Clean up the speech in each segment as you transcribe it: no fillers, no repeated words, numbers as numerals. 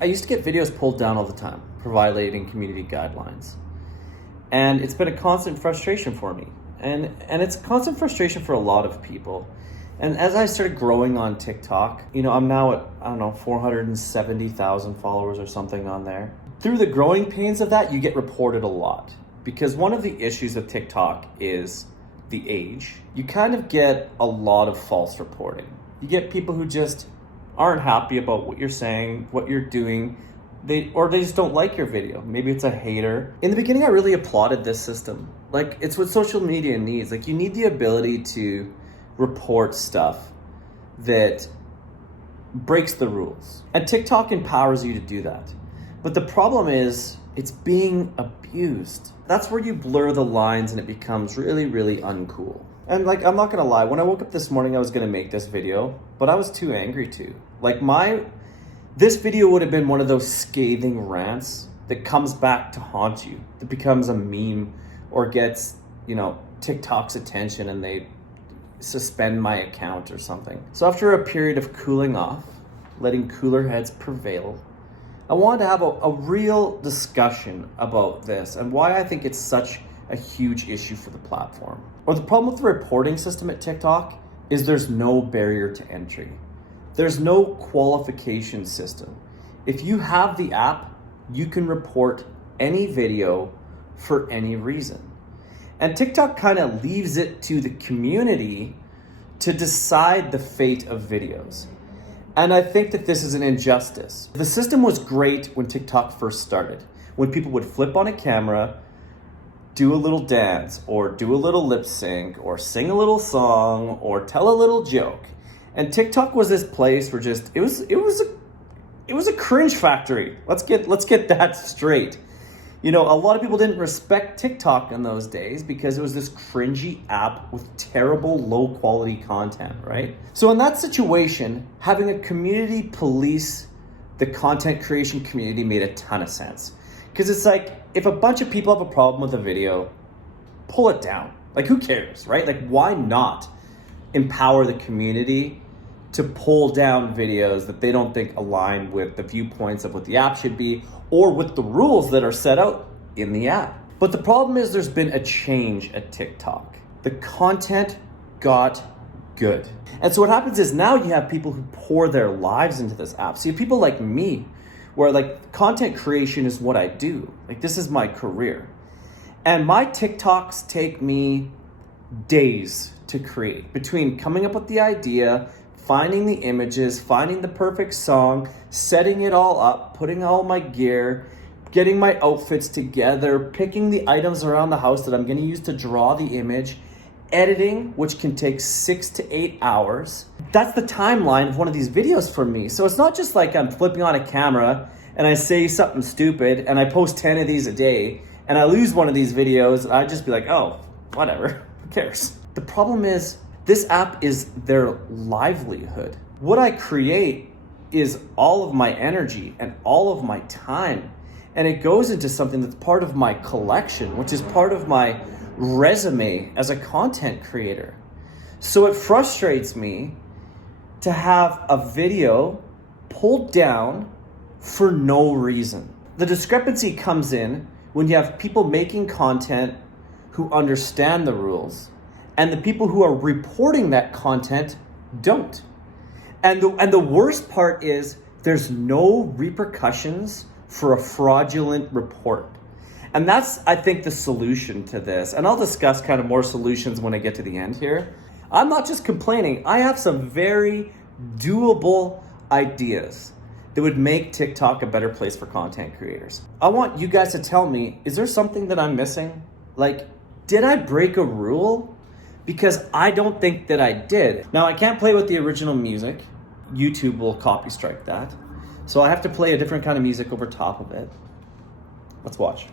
I used to get videos pulled down all the time for violating community guidelines. And it's been a constant frustration for me. And it's a constant frustration for a lot of people. And as I started growing on TikTok, I'm now at, 470,000 followers or something on there. Through the growing pains of that, you get reported a lot. Because one of the issues with TikTok is the age. You kind of get a lot of false reporting. You get people who just aren't happy about what you're saying, what you're doing, they just don't like your video. Maybe it's a hater. In the beginning, I really applauded this system. Like, it's what social media needs. Like, you need the ability to report stuff that breaks the rules. And TikTok empowers you to do that. But the problem is, it's being abused. That's where you blur the lines and it becomes really, really uncool. And I'm not gonna lie, when I woke up this morning, I was gonna make this video, but I was too angry to. This video would have been one of those scathing rants that comes back to haunt you, that becomes a meme or gets, TikTok's attention and they suspend my account or something. So after a period of cooling off, letting cooler heads prevail, I wanted to have a real discussion about this and why I think it's such a huge issue for the platform. Or the problem with the reporting system at TikTok is there's no barrier to entry. There's no qualification system. If you have the app, you can report any video for any reason. And TikTok kind of leaves it to the community to decide the fate of videos. And I think that this is an injustice. The system was great when TikTok first started, when people would flip on a camera, do a little dance, or do a little lip sync, or sing a little song, or tell a little joke. And TikTok was this place where it was a cringe factory. Let's get that straight. A lot of people didn't respect TikTok in those days because it was this cringy app with terrible low quality content, right? So in that situation, having a community police the content creation community made a ton of sense. Because it's like, if a bunch of people have a problem with a video, pull it down. Who cares, right? Why not empower the community to pull down videos that they don't think align with the viewpoints of what the app should be or with the rules that are set out in the app. But the problem is there's been a change at TikTok. The content got good. And so what happens is now you have people who pour their lives into this app. So you have people like me, where content creation is what I do. This is my career. And my TikToks take me days to create, between coming up with the idea, finding the images, finding the perfect song, setting it all up, putting all my gear, getting my outfits together, picking the items around the house that I'm gonna use to draw the image, editing, which can take 6 to 8 hours. That's the timeline of one of these videos for me. So it's not just like I'm flipping on a camera and I say something stupid and I post 10 of these a day and I lose one of these videos and I just be like, oh, whatever, who cares? The problem is, this app is their livelihood. What I create is all of my energy and all of my time. And it goes into something that's part of my collection, which is part of my resume as a content creator. So it frustrates me to have a video pulled down for no reason. The discrepancy comes in when you have people making content who understand the rules, and the people who are reporting that content don't. And the worst part is there's no repercussions for a fraudulent report. And that's, I think, the solution to this. And I'll discuss kind of more solutions when I get to the end here. I'm not just complaining. I have some very doable ideas that would make TikTok a better place for content creators. I want you guys to tell me, is there something that I'm missing? Did I break a rule? Because I don't think that I did. Now, I can't play with the original music. YouTube will copy strike that. So I have to play a different kind of music over top of it. Let's watch.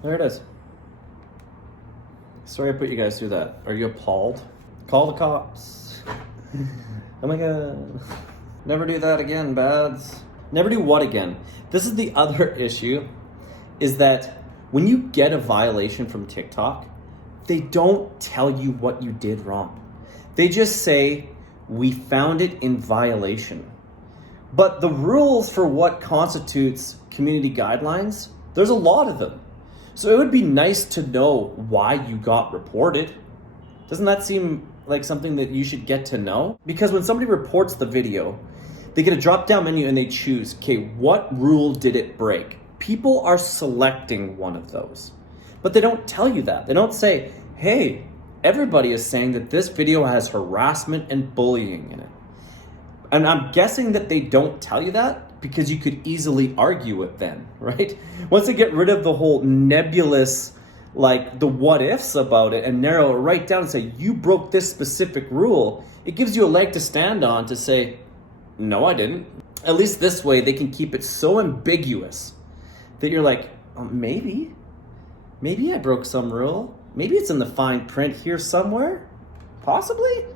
There it is. Sorry I put you guys through that. Are you appalled? Call the cops. Oh my god. Never do that again, bads. Never do what again? This is the other issue, is that when you get a violation from TikTok, they don't tell you what you did wrong. They just say, we found it in violation. But the rules for what constitutes community guidelines, there's a lot of them. So it would be nice to know why you got reported. Doesn't that seem like something that you should get to know? Because when somebody reports the video, they get a drop-down menu and they choose, okay, what rule did it break? People are selecting one of those. But they don't tell you that. They don't say, hey, everybody is saying that this video has harassment and bullying in it. And I'm guessing that they don't tell you that because you could easily argue it then, right? Once they get rid of the whole nebulous, like the what ifs about it and narrow it right down and say, you broke this specific rule, it gives you a leg to stand on to say, no, I didn't. At least this way they can keep it so ambiguous that you're like, oh, maybe I broke some rule. Maybe it's in the fine print here somewhere, possibly.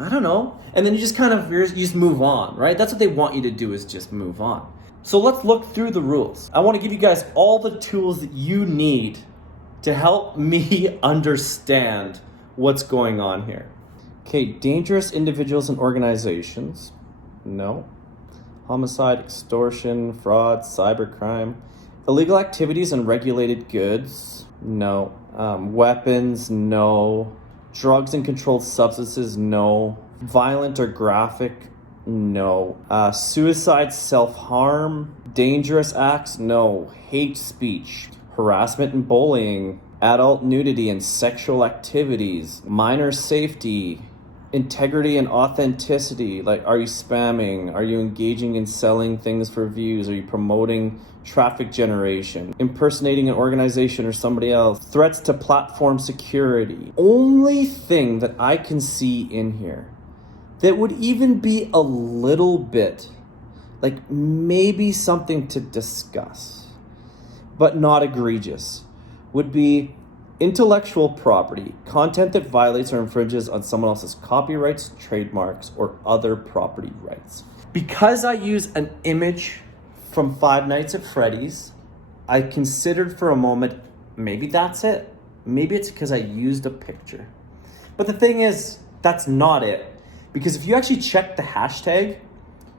I don't know. And then you just you just move on, right? That's what they want you to do, is just move on. So let's look through the rules. I want to give you guys all the tools that you need to help me understand what's going on here. Okay, dangerous individuals and organizations. No. Homicide, extortion, fraud, cybercrime. Illegal activities and regulated goods. No. Weapons. No. Drugs and controlled substances, no. Violent or graphic, no. Suicide, self-harm, dangerous acts, no. Hate speech, harassment and bullying, adult nudity and sexual activities, minor safety, integrity and authenticity. Like, are you spamming? Are you engaging in selling things for views? Are you promoting traffic generation, impersonating an organization or somebody else, threats to platform security? Only thing that I can see in here that would even be a little bit like maybe something to discuss, but not egregious, would be intellectual property, content that violates or infringes on someone else's copyrights, trademarks, or other property rights. Because I use an image from Five Nights at Freddy's, I considered for a moment, maybe that's it. Maybe it's because I used a picture. But the thing is, that's not it. Because if you actually check the hashtag,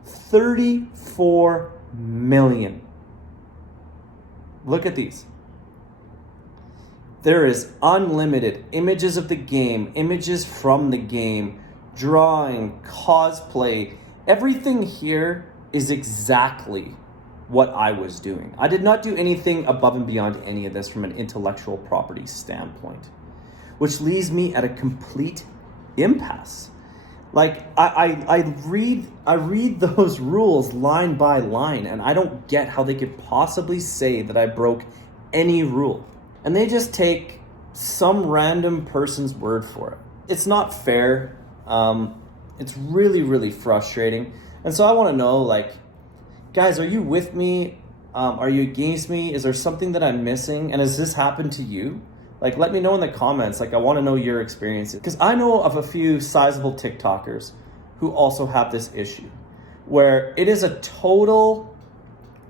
34 million. Look at these. There is unlimited images of the game, images from the game, drawing, cosplay. Everything here is exactly what I was doing. I did not do anything above and beyond any of this from an intellectual property standpoint, which leaves me at a complete impasse. Like, I read those rules line by line, and I don't get how they could possibly say that I broke any rule. And they just take some random person's word for it. It's not fair. It's really, really frustrating. And so I want to know, like, guys, are you with me? Are you against me? Is there something that I'm missing? And has this happened to you? Like, let me know in the comments. Like, I want to know your experiences. Because I know of a few sizable TikTokers who also have this issue, where it is a total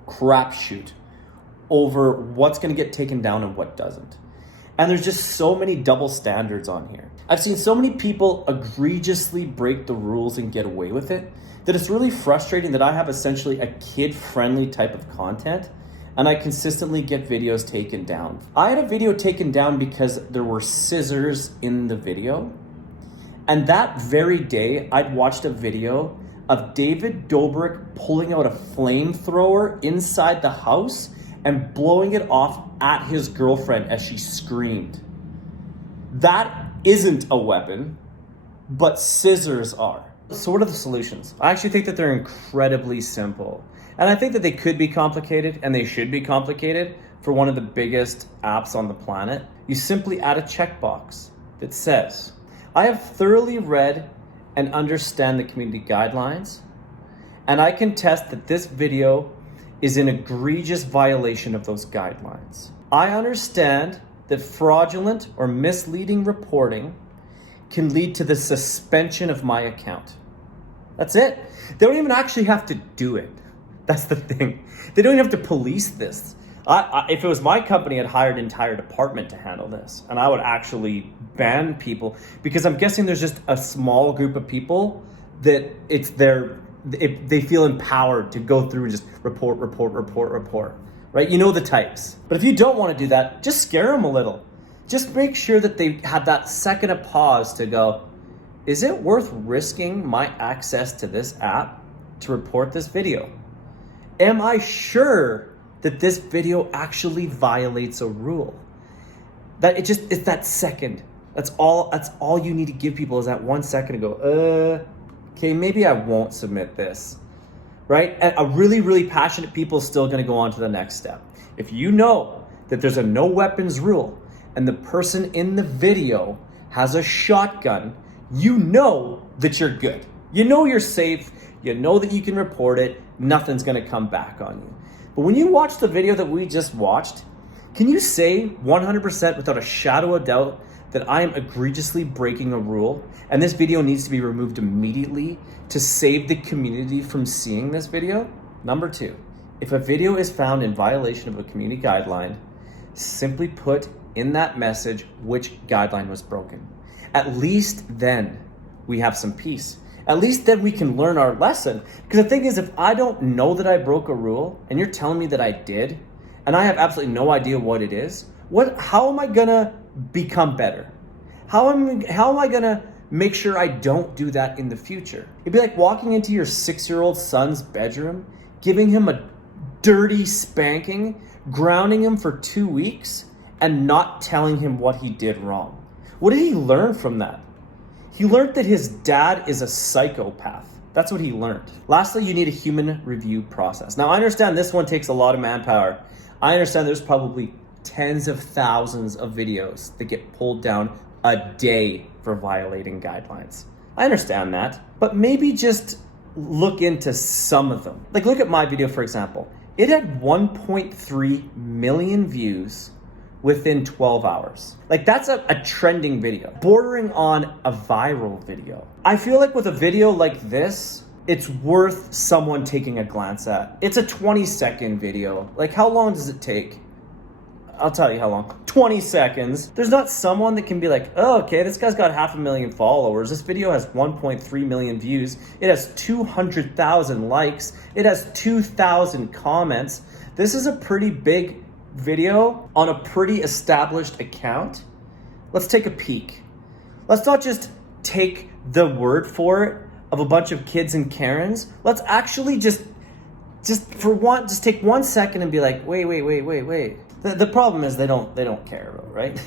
crapshoot over what's going to get taken down and what doesn't. And there's just so many double standards on here. I've seen so many people egregiously break the rules and get away with it that it's really frustrating that I have essentially a kid-friendly type of content and I consistently get videos taken down. I had a video taken down because there were scissors in the video. And that very day, I'd watched a video of David Dobrik pulling out a flamethrower inside the house and blowing it off at his girlfriend as she screamed. That isn't a weapon, but scissors are. So what are the solutions? I actually think that they're incredibly simple. And I think that they could be complicated, and they should be complicated for one of the biggest apps on the planet. You simply add a checkbox that says, I have thoroughly read and understand the community guidelines, and I contest that this video is an egregious violation of those guidelines. I understand that fraudulent or misleading reporting can lead to the suspension of my account. That's it. They don't even actually have to do it. That's the thing. They don't even have to police this. If it was my company, I'd hire an entire department to handle this, and I would actually ban people, because I'm guessing there's just a small group of people that they feel empowered to go through and just report, right? You know the types. But if you don't want to do that, just scare them a little. Just make sure that they have that second of pause to go, is it worth risking my access to this app to report this video? Am I sure that this video actually violates a rule? It's that second. That's all you need to give people, is that 1 second to go, okay, maybe I won't submit this, right? And a really, really passionate people is still gonna go on to the next step. If you know that there's a no weapons rule and the person in the video has a shotgun, you know that you're good. You know you're safe, you know that you can report it, nothing's gonna come back on you. But when you watch the video that we just watched, can you say 100% without a shadow of doubt that I am egregiously breaking a rule and this video needs to be removed immediately to save the community from seeing this video? Number 2, if a video is found in violation of a community guideline, simply put in that message which guideline was broken. At least then we have some peace. At least then we can learn our lesson. Because the thing is, if I don't know that I broke a rule and you're telling me that I did, and I have absolutely no idea what it is, how am I gonna become better? How am I gonna make sure I don't do that in the future? It'd be like walking into your 6-year-old son's bedroom, giving him a dirty spanking, grounding him for 2 weeks, and not telling him what he did wrong. What did he learn from that? He learned that his dad is a psychopath. That's what he learned. Lastly, you need a human review process. Now, I understand this one takes a lot of manpower. I understand there's probably tens of thousands of videos that get pulled down a day for violating guidelines. I understand that, but maybe just look into some of them. Like, look at my video, for example. It had 1.3 million views within 12 hours. Like, that's a trending video, bordering on a viral video. I feel like with a video like this, it's worth someone taking a glance at. It's a 20-second video. Like, how long does it take? I'll tell you how long. 20 seconds. There's not someone that can be like, oh, okay, this guy's got 500,000 followers. This video has 1.3 million views. It has 200,000 likes. It has 2,000 comments. This is a pretty big video on a pretty established account. Let's take a peek. Let's not just take the word for it of a bunch of kids and Karens. Let's actually just take 1 second and be like, wait. The problem is they don't care, right?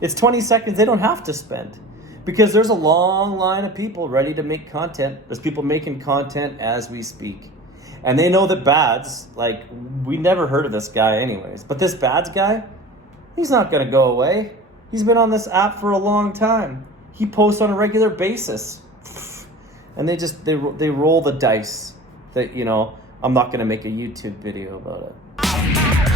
It's 20 seconds they don't have to spend, because there's a long line of people ready to make content. There's people making content as we speak. And they know that Bads, like, we never heard of this guy anyways. But this Bads guy, he's not going to go away. He's been on this app for a long time. He posts on a regular basis. And they roll the dice that, I'm not going to make a YouTube video about it.